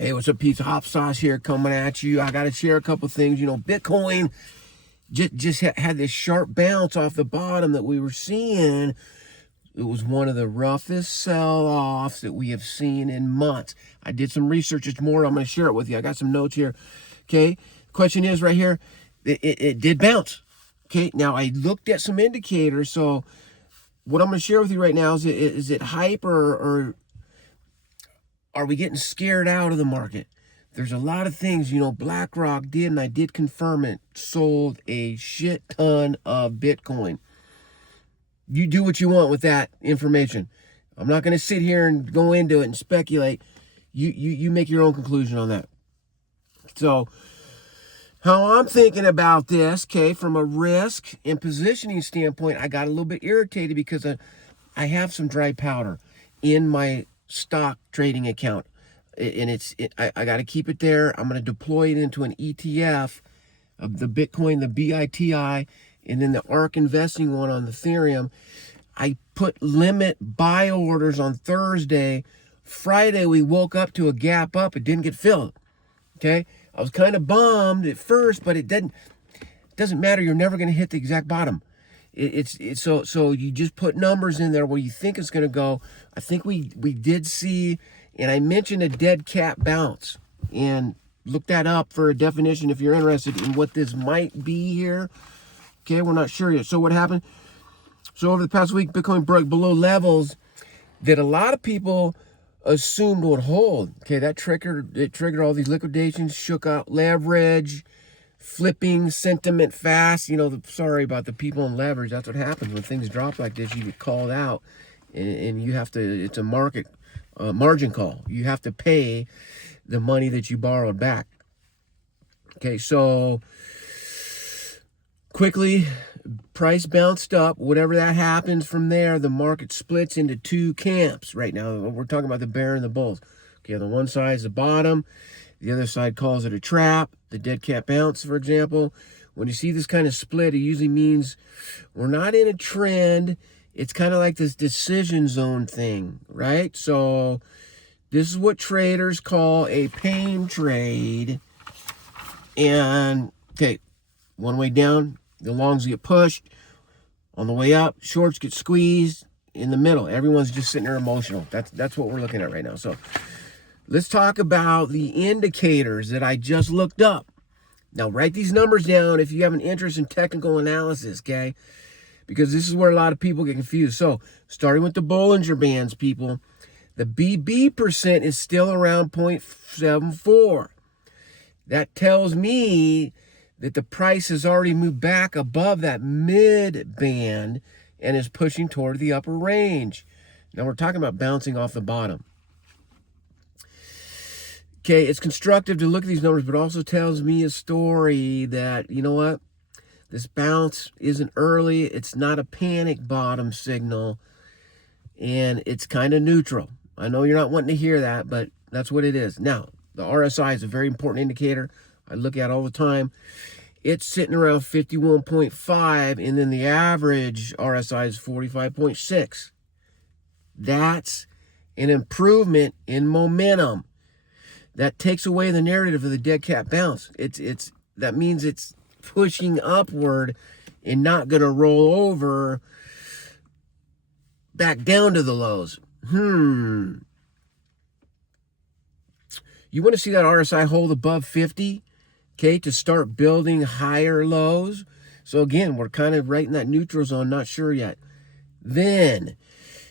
Hey, what's up, pizza? Hot sauce here coming at you. I got to share a couple things. Bitcoin just had this sharp bounce off the bottom that we were seeing. It was one of the roughest sell-offs that we have seen in months. I did some research. It's more. I'm going to share it with you. I got some notes here. Okay. Question is right here. It did bounce. Okay. Now I looked at some indicators. So what I'm going to share with you right now is it hype or are we getting scared out of the market? There's a lot of things, BlackRock did, and I did confirm it, sold a shit ton of Bitcoin. You do what you want with that information. I'm not going to sit here and go into it and speculate. You make your own conclusion on that. So how I'm thinking about this, okay, from a risk and positioning standpoint, I got a little bit irritated because I have some dry powder in my stock trading account, and I got to keep it there. I'm going to deploy it into an ETF of the Bitcoin, the BITI, and then the ARK investing one on the Ethereum. I put limit buy orders on Thursday. Friday we woke up to a gap up. It didn't get filled. Okay, I was kind of bummed at first, but it doesn't matter. You're never going to hit the exact bottom. So you just put numbers in there where you think it's going to go. I think we did see, and I mentioned a dead cat bounce, and look that up for a definition if you're interested in what this might be here. Okay, we're not sure yet. So what happened? So over the past week, Bitcoin broke below levels that a lot of people assumed would hold. Okay, it triggered all these liquidations, shook out leverage, flipping sentiment fast. Sorry about the people in leverage. That's what happens when things drop like this. You get called out, and you have to. It's a margin call. You have to pay the money that you borrowed back. Okay, so quickly, price bounced up. Whatever that happens from there, the market splits into two camps right now. We're talking about the bear and the bulls. Okay, on the one side is the bottom. The other side calls it a trap, the dead cat bounce, for example. When you see this kind of split, it usually means we're not in a trend. It's kind of like this decision zone thing, right? So this is what traders call a pain trade. And, okay, one way down, the longs get pushed. On the way up, shorts get squeezed. In the middle, everyone's just sitting there emotional. That's what we're looking at right now. So let's talk about the indicators that I just looked up. Now, write these numbers down if you have an interest in technical analysis, okay? Because this is where a lot of people get confused. So, starting with the Bollinger Bands, people, the BB percent is still around 0.74. That tells me that the price has already moved back above that mid band and is pushing toward the upper range. Now, we're talking about bouncing off the bottom. Okay, it's constructive to look at these numbers, but also tells me a story that, you know what? This bounce isn't early. It's not a panic bottom signal, and it's kind of neutral. I know you're not wanting to hear that, but that's what it is. Now, the RSI is a very important indicator I look at all the time. It's sitting around 51.5, and then the average RSI is 45.6. That's an improvement in momentum. That takes away the narrative of the dead cat bounce. That means it's pushing upward and not going to roll over back down to the lows. You want to see that RSI hold above 50, okay, to start building higher lows. So again, we're kind of right in that neutral zone, not sure yet. Then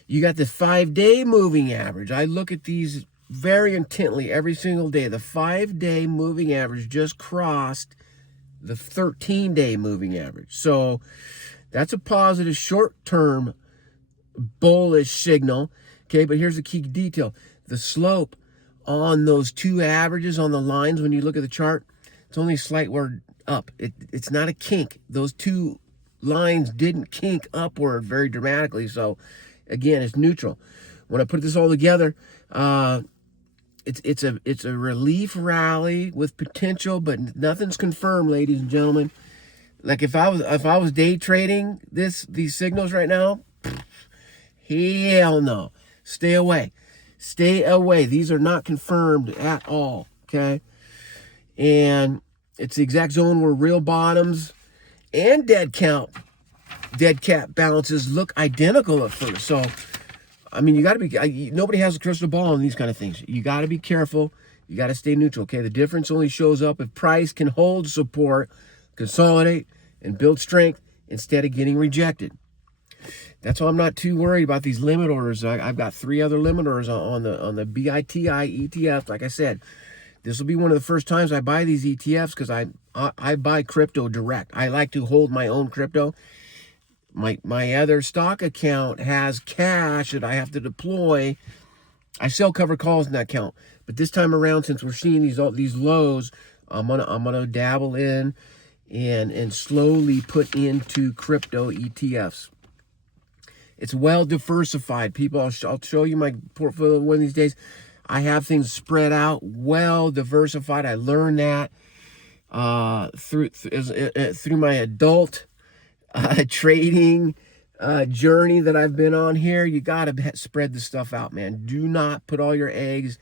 you got the 5-day moving average. I look at these very intently every single day. The 5-day moving average just crossed the 13-day moving average. So that's a positive short-term bullish signal. Okay, but here's the key detail. The slope on those two averages on the lines, when you look at the chart, it's only a slight word up. It's not a kink. Those two lines didn't kink upward very dramatically. So again, it's neutral. When I put this all together, it's a relief rally with potential, but nothing's confirmed, ladies and gentlemen. Like if I was day trading these signals right now, hell no. Stay away. Stay away. These are not confirmed at all, okay? And it's the exact zone where real bottoms and dead cat balances look identical at first. So, I mean, you got to be, nobody has a crystal ball on these kind of things. You got to be careful. You got to stay neutral, okay? The difference only shows up if price can hold support, consolidate, and build strength instead of getting rejected. That's why I'm not too worried about these limit orders. I've got 3 other limit orders on the BITI ETF. Like I said, this will be one of the first times I buy these ETFs because I buy crypto direct. I like to hold my own crypto. My other stock account has cash that I have to deploy. I sell covered calls in that account. But this time around, since we're seeing these lows, I'm gonna dabble in and slowly put into crypto ETFs. It's well diversified, people. I'll show you my portfolio one of these days. I have things spread out, well diversified. I learned that through my adult trading journey that I've been on here. You gotta spread the stuff out, man. Do not put all your eggs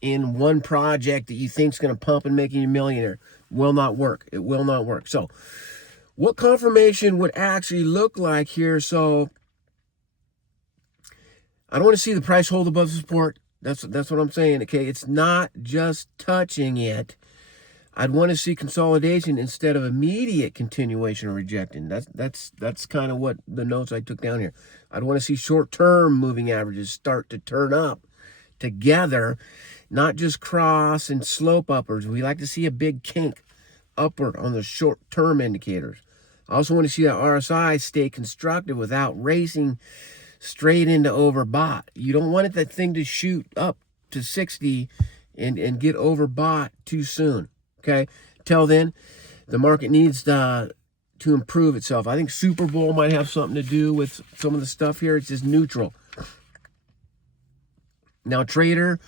in one project that you think's gonna pump and make you a millionaire. Will not work. It will not work. So, what confirmation would actually look like here? So, I don't want to see the price hold above support. That's what I'm saying. Okay, it's not just touching it. I'd want to see consolidation instead of immediate continuation or rejecting. That's kind of what the notes I took down here. I'd want to see short-term moving averages start to turn up together, not just cross and slope uppers. We like to see a big kink upward on the short-term indicators. I also want to see that RSI stay constructive without racing straight into overbought. You don't want that thing to shoot up to 60 and get overbought too soon. Okay, till then, the market needs to improve itself. I think Super Bowl might have something to do with some of the stuff here. It's just neutral. Now, trader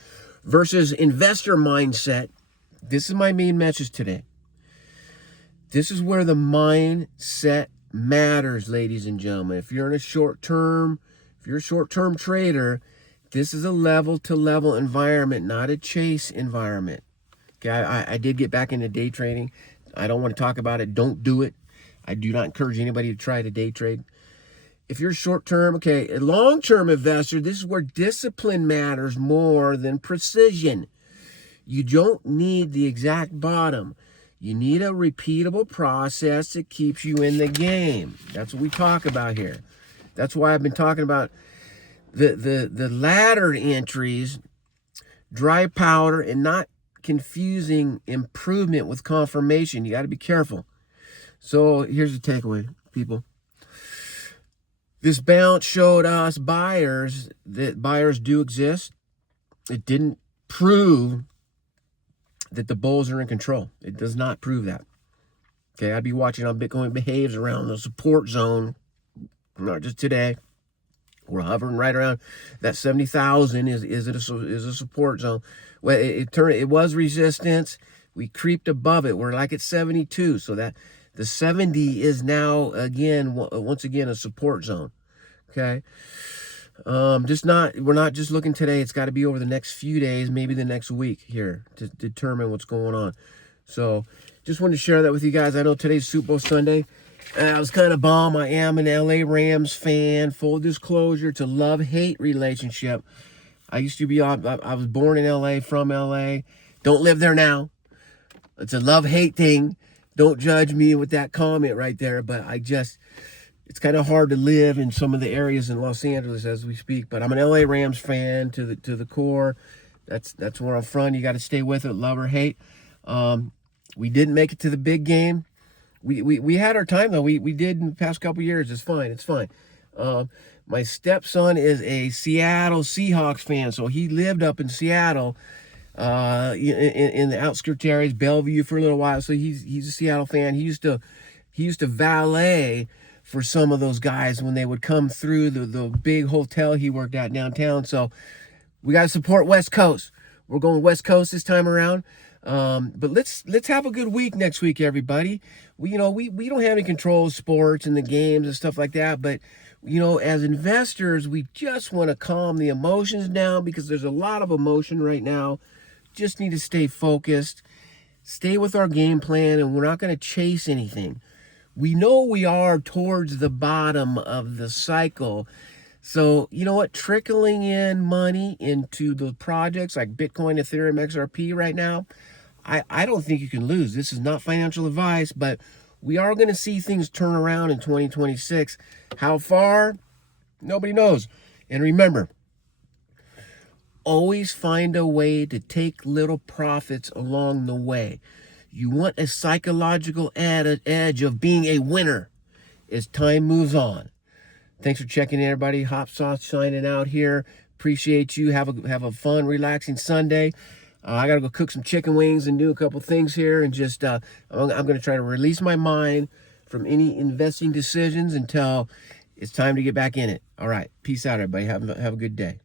versus investor mindset. This is my main message today. This is where the mindset matters, ladies and gentlemen. If you're in a short-term trader, this is a level-to-level environment, not a chase environment. Okay, I did get back into day trading. I don't want to talk about it. Don't do it. I do not encourage anybody to try to day trade. If you're short-term, okay, a long-term investor, this is where discipline matters more than precision. You don't need the exact bottom. You need a repeatable process that keeps you in the game. That's what we talk about here. That's why I've been talking about the ladder entries, dry powder, and not confusing improvement with confirmation. You got to be careful. So here's the takeaway, people. This bounce showed us buyers that buyers do exist. It didn't prove that the bulls are in control. It does not prove that. Okay, I'd be watching how Bitcoin behaves around the support zone. Not just today. We're hovering right around that 70,000 is a support zone. Well, it was resistance. We creeped above it. We're like at 72. So that the 70 is now once again a support zone. Okay. We're not just looking today. It's got to be over the next few days, maybe the next week here to determine what's going on. So just wanted to share that with you guys. I know today's Super Bowl Sunday. I was kind of bummed. I am an LA Rams fan. Full disclosure, it's a love-hate relationship. I was born in LA, from LA. Don't live there now. It's a love-hate thing. Don't judge me with that comment right there, but it's kind of hard to live in some of the areas in Los Angeles as we speak. But I'm an LA Rams fan to the core. That's where I'm from. You got to stay with it, love or hate. We didn't make it to the big game. We had our time though. We did in the past couple years. It's fine. My stepson is a Seattle Seahawks fan, so he lived up in Seattle, in the outskirts areas, Bellevue for a little while. So he's a Seattle fan. He used to valet for some of those guys when they would come through the big hotel he worked at downtown. So we got to support West Coast. We're going West Coast this time around. But let's have a good week next week, everybody. We don't have any control of sports and the games and stuff like that, but as investors, we just want to calm the emotions down because there's a lot of emotion right now. Just need to stay focused, stay with our game plan, and we're not going to chase anything. We know we are towards the bottom of the cycle. So, you know what? Trickling in money into the projects like Bitcoin, Ethereum, XRP right now, I don't think you can lose. This is not financial advice, but we are going to see things turn around in 2026. How far? Nobody knows. And remember, always find a way to take little profits along the way. You want a psychological edge of being a winner as time moves on. Thanks for checking in, everybody. Hot Sauce signing out here. Appreciate you. Have a fun, relaxing Sunday. I got to go cook some chicken wings and do a couple things here. And just, I'm going to try to release my mind from any investing decisions until it's time to get back in it. All right. Peace out, everybody. Have a good day.